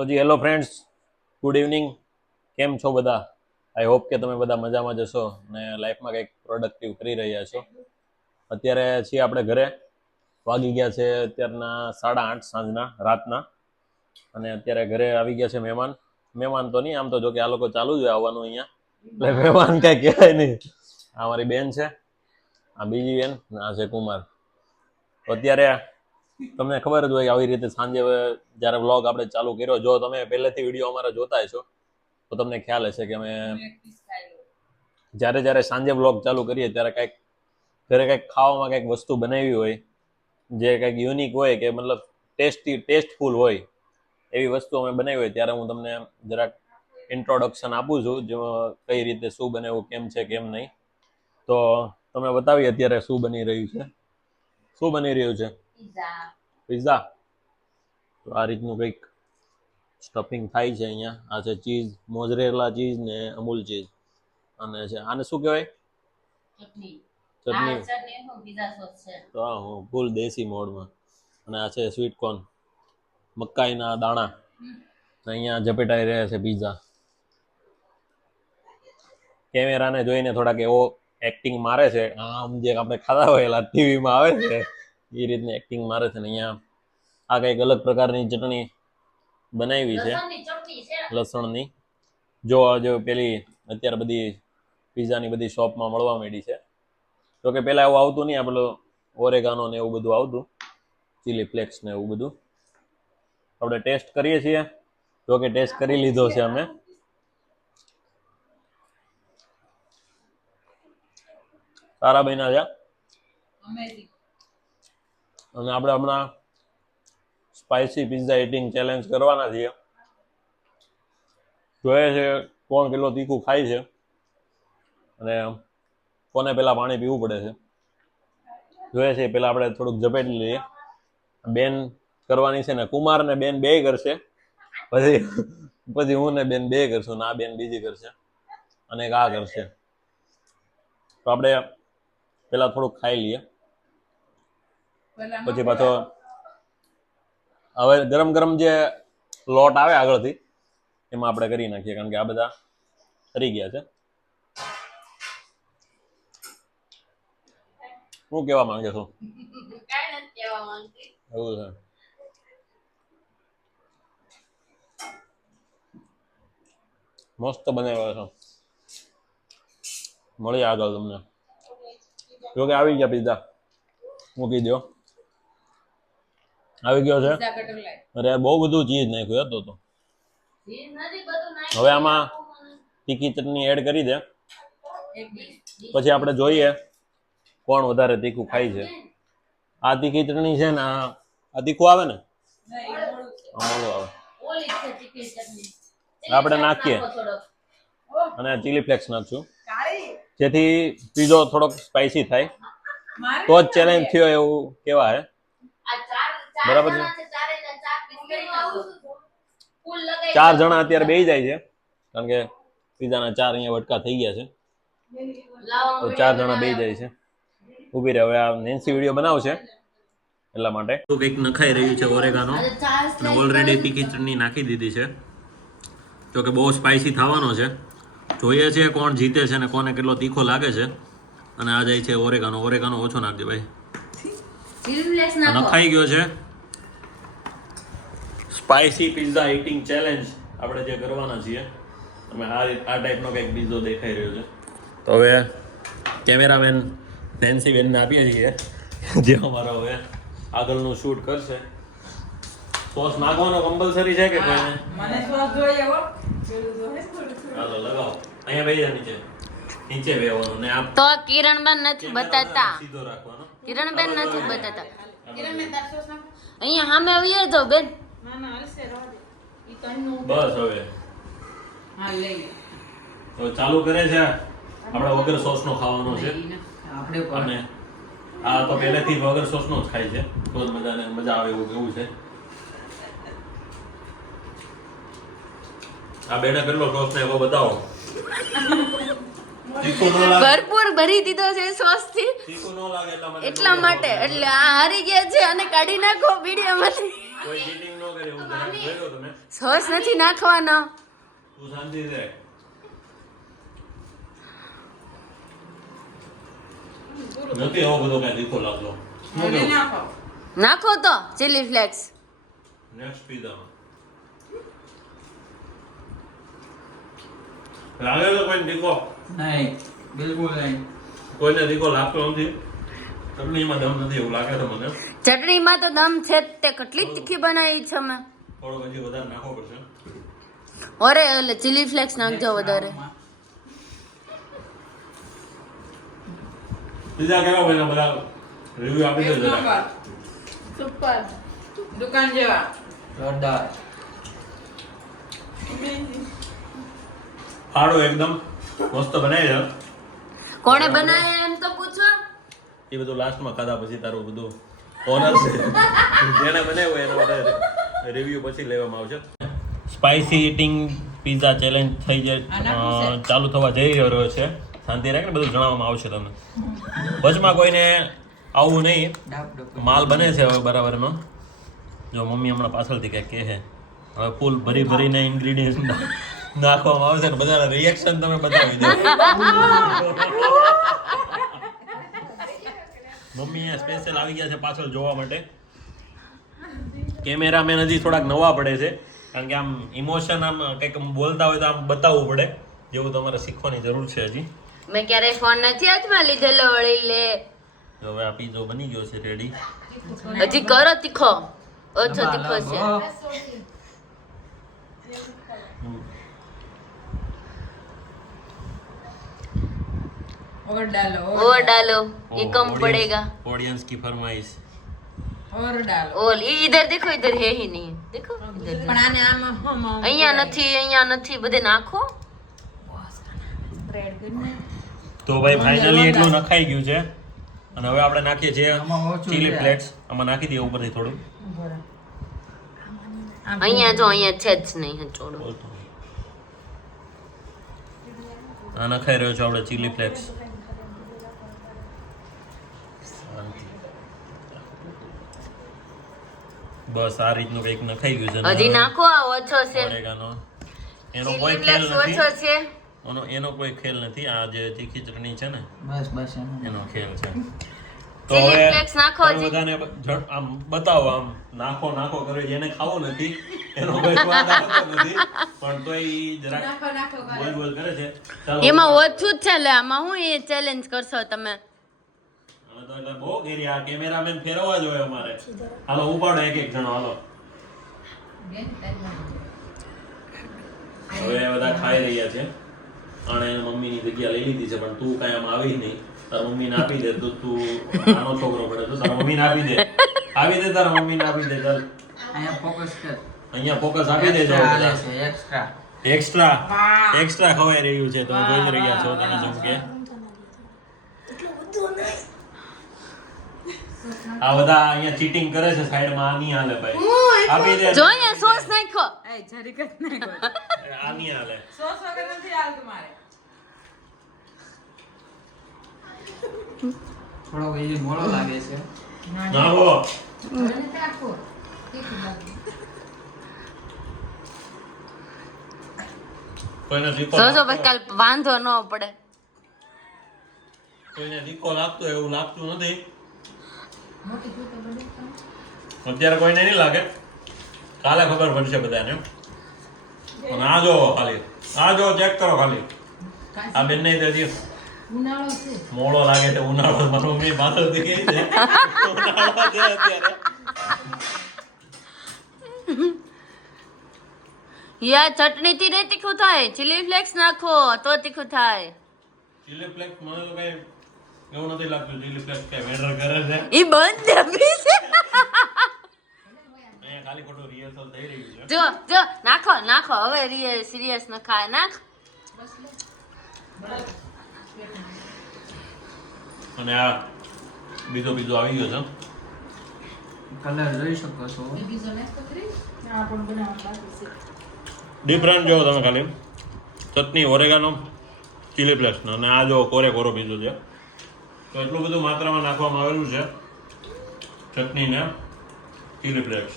તો જી hello friends, good evening. કેમ છો બધા? આઈ હોપ કે તમે બધા મજામાં જશો અને લાઈફમાં કંઈક પ્રોડક્ટિવ કરી રહ્યા છો. અત્યારે છીએ આપણે ઘરે. વાગી ગયા છે અત્યારના 8:30 સાંજના રાતના. અને અત્યારે ઘરે આવી ગયા છે મહેમાન. મહેમાન તો નહીં, આમ તો જો કે આ લોકો ચાલુ જ હોય આવવાનું અહીંયા, એટલે મહેમાન કાંઈ કહેવાય નહીં. આ મારી બેન છે, આ બીજી બેન, આ છે કુમાર. તો અત્યારે તમને ખબર જ હોય કે આવી રીતે સાંજે જ્યારે વ્લોગ આપણે ચાલુ કર્યો, જો તમે પહેલેથી વિડીયો અમારા જોતા હશો તો તમને ખ્યાલ હશે કે અમે જ્યારે સાંજે વ્લોગ ચાલુ કરીએ ત્યારે કંઈક ઘરે કંઈક ખાવામાં કંઈક વસ્તુ બનાવી હોય જે કંઈક યુનિક હોય કે મતલબ ટેસ્ટફુલ હોય એવી વસ્તુ અમે બનાવી હોય ત્યારે હું તમને જરાક ઇન્ટ્રોડક્શન આપું છું, જો કઈ રીતે શું બનાવ્યું, કેમ છે કેમ નહીં. તો તમને બતાવીએ અત્યારે શું બની રહ્યું છે. શું બની રહ્યું છે? પિઝા. તો આ રીતનું કંઈક સ્ટફિંગ થાય છે અહીંયા. આ છે ચીઝ, મોઝરેલા ચીઝ ને અમૂલ ચીઝ. અને છે આને શું કહેવાય? ચટણી. તો હું ફૂલ દેશી મોડમાં. અને આ છે સ્વીટ કોર્ન, મકાઈના દાણા. અહીંયા ઝપેટાઈ રહ્યા છે પિઝા. કેમેરાને જોઈને થોડાક એવો એક્ટિંગ મારે છે, આમ જે આપણે ખાતા હોય એલા ટીવીમાં આવે છે એ રીતની એક્ટિંગ મારે છે. ને અહીંયા આ કંઈક અલગ પ્રકારની ચટણી બનાવી છે, લસણની. જો પેલી અત્યારે બધી પિઝાની બધી શોપમાં મળવા માંડી છે. જો કે પહેલાં એવું આવતું નહીં, આપણે ઓરેગાનો ને એવું બધું આવતું, ચીલી ફ્લેક્સ ને એવું બધું. આપણે ટેસ્ટ કરીએ છીએ. જો કે ટેસ્ટ કરી લીધો છે અમે. સારા બન્યા છે. અને આપણે હમણાં સ્પાઇસી પિઝા ઇટિંગ ચેલેન્જ કરવાના છીએ. જોઈએ છે કોણ કેટલો તીખું ખાય છે અને કોને પહેલાં પાણી પીવું પડે છે. જોઈએ છે પહેલાં આપણે થોડુંક ઝપેટી લઈએ. બેન કરવાની છે ને કુમાર ને બેન બે કરશે, પછી હું ને બેન બે કરશું ને આ બેન બીજી કરશે અને એક આ કરશે. તો આપણે પહેલાં થોડુંક ખાઈ લઈએ, પછી પાછો હવે ગરમ ગરમ જે લોટ આવે આગળથી એમાં આપણે કરી નાખીએ, કારણ કે આ બધા તરી ગયા છે. શું કહેવા માંગે છો? એવું છે. મસ્ત બનાવ્યા છે. મળીએ આગળ તમને. જોકે આવી ગયા પિઝા, મૂકી દો. આવી ગયો છે. અરે બહુ બધું ચીઝ નાખ્યું હતો. તો હવે આમાં તીખી ચટણી એડ કરી દે, પછી આપણે જોઈએ કોણ વધારે તીખું ખાય છે. આ તીખી ચટણી છે ને, આ તીખું આવે ને, મોળું આવે. આપણે નાખીએ અને ચીલી ફ્લેક્સ નાખશું, જેથી પીઝો થોડોક સ્પાઇસી થાય. તો જ ચેલેન્જ થયો એવું કહેવાય. બરાબર છે. 4 જણા અત્યારે બેસી જાય છે, કારણ કે પીઝાના 4 અહીંયા વટકા થઈ ગયા છે, તો 4 જણા બેસી જાય છે. ઊભી રહે, હવે આ નેન્સી વિડીયો બનાવશે એટલા માટે. તો કંઈક નખાઈ રહ્યું છે ઓરેગાનો, અને ઓલરેડી તીખી ચટણી નાખી દીધી છે. જો કે બહુ સ્પાઇસી થવાનો છે. જોઈએ છે કોણ જીતે છે ને કોને કેટલો તીખો લાગે છે. અને આ જાય છે ઓરેગાનો. ઓરેગાનો ઓછો નાખજે ભાઈ. નખાઈ ગયો છે. સ્પાઇસી પિઝા ઇટિંગ ચેલેન્જ આપણે જે કરવાના છીએ, તમે આ ટાઈપનો કંઈક પીઝો દેખાઈ રહ્યો છે. તો હવે કેમેરામેન નેન્સી બેનને આપીએ છીએ, જે અમારો હવે આગળનું શૂટ કરશે. સોસ નાખવાનો કમ્પલસરી છે કે કોઈને? મને સોસ જોઈએ હો. ચાલો લગાવો. અહીંયા બેસી જા નીચે. નીચે બેસવાનું ને આપ તો કિરણબેન નથી બતાતા. સીધો રાખવાનો. કિરણબેન નથી બતાતા. કિરણબેન તાર સોસ નાખ. અહીંયા સામે આવીએ તો બેન. ના ના હલસે રહો દે. ઈ તન્નું બસ હવે હા લઈ. તો ચાલુ કરે છે. આપણે વગર સોસનો ખાવાનો છે. આપણે અને આ તો પહેલેથી વગર સોસનો જ ખાય છે, તો જ મજા આવે એવું કેવું છે. આ બેને કેટલો સોસ ને એવો બતાવો. ભરપૂર ભરી દીધો છે સોસ થી, તીખું ન લાગે એટલા માટે. એટલે આ હારી ગયા છે અને કાઢી નાખો વિડીયો માંથી. કોઈ ચીટિંગ ન કરે એવું જરાક જોઈ લો તમે. સોસ નથી નાખવાનો. તું શાંતિ રહે. નથી આવો બધો કઈ તીખો લાગતો. એને નાખો. નાખો તો ચીલી ફ્લેક્સ. નેક્સ્ટ પીઝામાં લાગે તો કોઈ તીખો નહીં બિલકુલ નહીં. કોઈને તીખો લાગતો નથી. ચટણીમાં દમ નથી એવું લાગે છે મને. ચટણીમાં તો દમ છે જ તે કેટલી તીખી બનાવી છે મેં. થોડો હજી વધારે નાખવો પડશે. ઓરે એટલે ચીલી ફ્લેક્સ નાખજો વધારે. પીઝા કેવા બન્યા બધા રિવ્યુ આપી એક દેજો જરા. નંબર. સુપર. દુકાન જેવા. જોરદાર. ફાડો એકદમ મસ્ત બનાવી છે. કોણે બનાવ્યા એમ તો પૂછો. એ બધું લાસ્ટમાં ખાધા પછી તારું બધું ઓનર છે જેને બનાવ્યું એના માટે રિવ્યુ પછી લેવામાં આવશે. સ્પાઇસી ઈટિંગ પીઝા ચેલેન્જ થઈ જાય ચાલુ થવા જઈ રહ્યો છે. શાંતિ રાખીને બધું જણાવવામાં આવશે તમને. વચમાં કોઈને આવવું નહીં. માલ બને છે હવે બરાબરનો. જો મમ્મી હમણાં પાછળથી કંઈક કહે છે. હવે ફૂલ ભરી ભરીને ઇન્ગ્રીડિયન્ટ નાખવામાં આવશે ને બધાના રિએક્શન તમે બતાવી દો. મમ્મી અહીંયા સ્પેશિયલ આવી ગયા છે પાછળ જોવા માટે. કેમેરામેન હજી થોડાક નવા પડે છે કારણ કે આમ ઇમોશન આમ કંઈક બોલતા હોય તો આમ બતાવવું પડે જેવું તમારે શીખવાની જરૂર છે હજી. મેં ક્યારેય ફોન નથી હાથમાં લીધેલો વળી લે. હવે આ પીઝો બની ગયો છે રેડી. હજી કરો તીખો. ઓછો તીખો છે. और डालो और डालो ये कम पड़ेगा. ऑडियंस की फरमाइश. और डालो. और ये इधर देखो इधर है ही नहीं. देखो इधर પણ આને આમ અહીંયા નથી બધે નાખો. સ્પ્રેડ કરીને તો ભાઈ ફાઇનલી એટલું નખાઈ ગયું છે અને હવે આપણે નાખીએ છીએ આમાં ઓછું ચીલી છે. ફ્લેક્સ. આમાં નાખી દઈએ ઉપરથી થોડું. અહીંયા જો અહીંયા છે જ નહીં ચોડો. આ નખાઈ રહ્યો છે આપણે ચીલી ફ્લેક્સ. બસ આ રીતનું કંઈક નખાઈ ગયું છે. હજી નાખો આ ઓછો છે. ઓરેગાનો. એનો કોઈ ચીલી ખેલ ફ્લેક્સ ઓછો નથી. છે. એનો કોઈ ખેલ નથી. આ જે તીખી ચટણી છે ને બસ બસ એમ. એનો ખેલ છે. તો ચીલી હવે ફ્લેક્સ નાખો તમે હજી. બધાને આમ બતાવો આમ નાખો કરે જેને ખાવું નથી એનો કોઈ સ્વાદ આવતો નથી પણ તોય ઈ જરાક નાખો નાખો બોલ કરે છે. ચાલો એમાં ઓછું જ છે લે આમાં હું એ ચેલેન્જ કરશો તમે. હવે તો એટલે બહુ ઘેરી આ કેમેરામેન ફેરવવા જોઈએ અમારે. હાલો ઉપાડો એક જણો હાલો. હવે બધા ખાઈ રહ્યા છે અને મમ્મીની જગ્યા લઈ લીધી છે પણ તું કાંઈ આમ આવી નહીં. તાર મમ્મીને આપી દે તો તું નાનો છોકરો પડે તો તારા મમ્મીને આપી દે. આપી દે તારા મમ્મીને આપી દે. ચાલ અહીંયા ફોકસ કર. અહીંયા ફોકસ આપી દેજો. એક્સ્ટ્રા હાલે છે એક્સ્ટ્રા. એક્સ્ટ્રા ખવાઈ રહ્યું છે તમે જોઈ જ રહ્યા છો. તમે જેમ કે આ બધા અહીંયા ચીટિંગ કરે છે સાઈડમાં. આ નહીં હાલે ભાઈ. આપી દે. જો અહીંયા સોસ નાખો. એ જરીક જ નાખો. આ નહીં હાલે. સોસ વગર નથી હાલતું મારે. થોડો એ મોળો લાગે છે. નાખો. કોઈને તીખો જો લાગતો પછી કાલ વાંધો ન પડે. કોઈને તીખો લાગતો હોય એવું લાગતું નથી. અત્યારે કોઈને નહીં લાગે. કાલે ખબર પડશે બધાને. અને આ જો ખાલી આ જો ચેક કરો ખાલી. આ બેન નહીં દેતી ઉનાળો છે. મોળો લાગે છે. ઉનાળો મારો મમ્મી પાછળથી કહે છે ઉનાળો છે અત્યારે. યા ચટણી થી નહીં તીખું થાય. ચીલી ફ્લેક્સ નાખો તો તીખું થાય. ચીલી ફ્લેક્સ મને તો કઈ એવું નથી લાગતું. ચીલી ફ્લેક્સ કઈ મેટર કરે છે. ઈ બંધ આપી છે. અહીંયા ખાલી ખોટું રિહર્સલ થઈ રહ્યું છે. જો નાખો હવે સિરિયસ ન ખાય નાખ. અને આ બીજો આવી ગયો છે. કલર જોઈ શકો છો. આ પણ બનાવવાનું બાકી છે. ડિફરન્ટ જો તમે ખાલી ચટણી ઓરેગાનો ચીલી ફ્લેક્સનો અને આ જો કોરો બીજો છે. તો એટલું બધું માત્રામાં નાખવામાં આવેલું છે ચટણી ને ચીલી ફ્લેક્સ.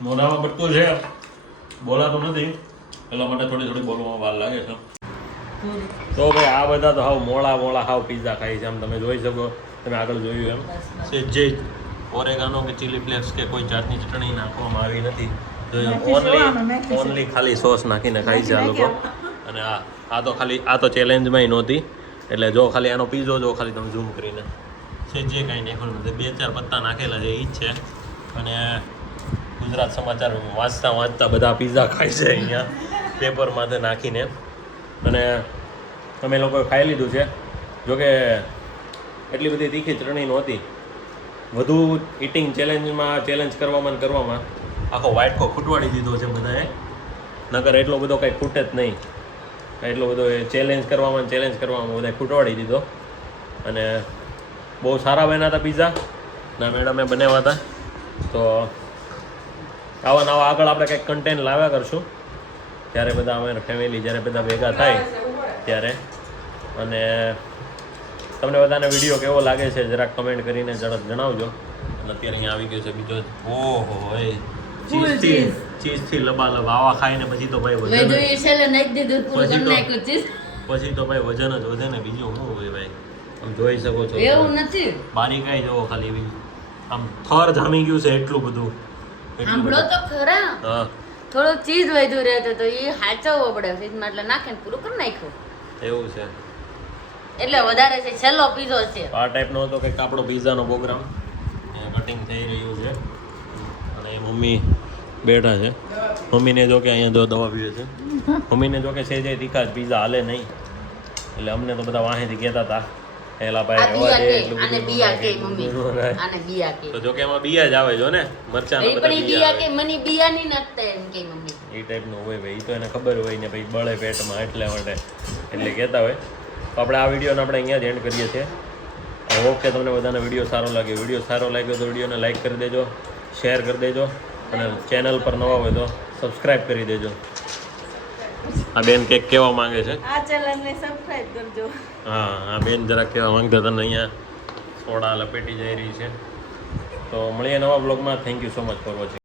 મોઢામાં બટકું છે, બોલાતું નથી એટલા માટે થોડી થોડી બોલવામાં વાર લાગે છે. તો ભાઈ આ બધા તો હાવ મોળા હાવ પિઝા ખાય છે. આમ તમે જોઈ શકો, તમે આગળ જોયું એમ જે ઓરેગાનો કે ચીલી ફ્લેક્સ કે કોઈ જાતની ચટણી નાખવામાં આવી નથી. ઓનલી ખાલી સોસ નાખીને ખાય છે આ લોકો. અને આ તો ચેલેન્જમાંય નહોતી. એટલે જો ખાલી આનો પીઝો જો ખાલી તમે ઝૂમ કરીને જે કાંઈ નાખવાનું નથી, 2-4 પત્તા નાખેલા છે એ જ છે. અને ગુજરાત સમાચાર વાંચતા બધા પીઝા ખાય છે અહીંયા પેપરમાંથી નાખીને. અને અમે લોકોએ ખાઈ લીધું છે. જોકે એટલી બધી તીખી ચટણી નહોતી. વધુ ઇટિંગ ચેલેન્જ કરવામાં આખો વાઇટકો ખૂટવાડી દીધો છે બધાએ. નકર એટલો બધો કંઈ ખૂટે જ નહીં. એટલો બધો ચેલેન્જ કરવામાં બધાએ ખૂટવાડી દીધો. અને બહુ સારા બન્યા હતા પીઝા ના મેડમે બનાવ્યા હતા. તો આવા આગળ આપણે કંઈક કન્ટેન્ટ લાવ્યા કરશું ત્યારે બધા અમારા ફેમિલી જ્યારે બધા ભેગા થાય ત્યારે. અને તમને બધાને વિડીયો કેવો લાગે છે જરાક કમેન્ટ કરીને જણાવજો. અને અત્યારે અહીંયા આવી ગયો છે બીજો. ઓહો ચીઝથી લબાલબ આવા ખાઈને પછી તો ભાઈ વજન પછી તો ભાઈ વજન જ વધે ને. બીજું શું હોય ભાઈ, આમ જોઈ શકો છો એવું નથી. બારીકાઈ જોવો ખાલી એવી. આમ થર જામી ગયું છે એટલું બધું. સાંભળો તો ખરા, હા થોડો ચીઝ વધુ રહેતો તો એ હાચવવો પડે ફ્રીજમાં, એટલે નાખીને પૂરું કરી નાખ્યું. એવું છે. એટલે વધારે છે, છેલ્લો પીઝો છે. આ ટાઈપનો હતો કંઈક આપણો પિઝાનો પ્રોગ્રામ. કટિંગ થઈ રહ્યું છે અને એ મમ્મી બેઠા છે. મમ્મીને જો કે અહીંયા જો દવા પીવે છે. મમ્મીને જો કે છે જે તીખા જ પીઝા હાલે નહીં. એટલે અમને તો બધા વાંહેથી કહેતા હતા એલા ભાઈ રવા દે એટલું આને બધું બિયા કે ન મમ્મી, નાખ. આને બિયા કે. તો જો કે એમાં બિયા જ આવે જો ને, મરચાના એ બધા પણ ઈ બિયા બિયા કે આવે. મને બિયા ની નાખતા એમ કે મમ્મી. એ ટાઈપનું હોય ભાઈ. તો એને ખબર હોય ને ભાઈ બળે પેટમાં એટલા માટે એટલે કહેતા હોય. તો આપણે આ વિડીયોને આપણે અહીંયા જ એન્ડ કરીએ છીએ. આઈ હોપ કે તમને બધાને વિડીયો સારો લાગ્યો. વિડીયો સારો લાગ્યો તો વિડીયોને લાઈક કરી દેજો, શેર કરી દેજો અને ચેનલ પર નવા હોય તો સબસ્ક્રાઈબ કરી દેજો. આ બેન કંઈક કહેવા માંગે છે. આ ચેનલને સબસ્ક્રાઇબ કરજો. હા આ બેન જરાક કહેવા માંગતા હતા ને અહીંયા સોડા લપેટી જઈ રહી છે. તો મળીએ નવા બ્લોગમાં. Thank you so much for watching.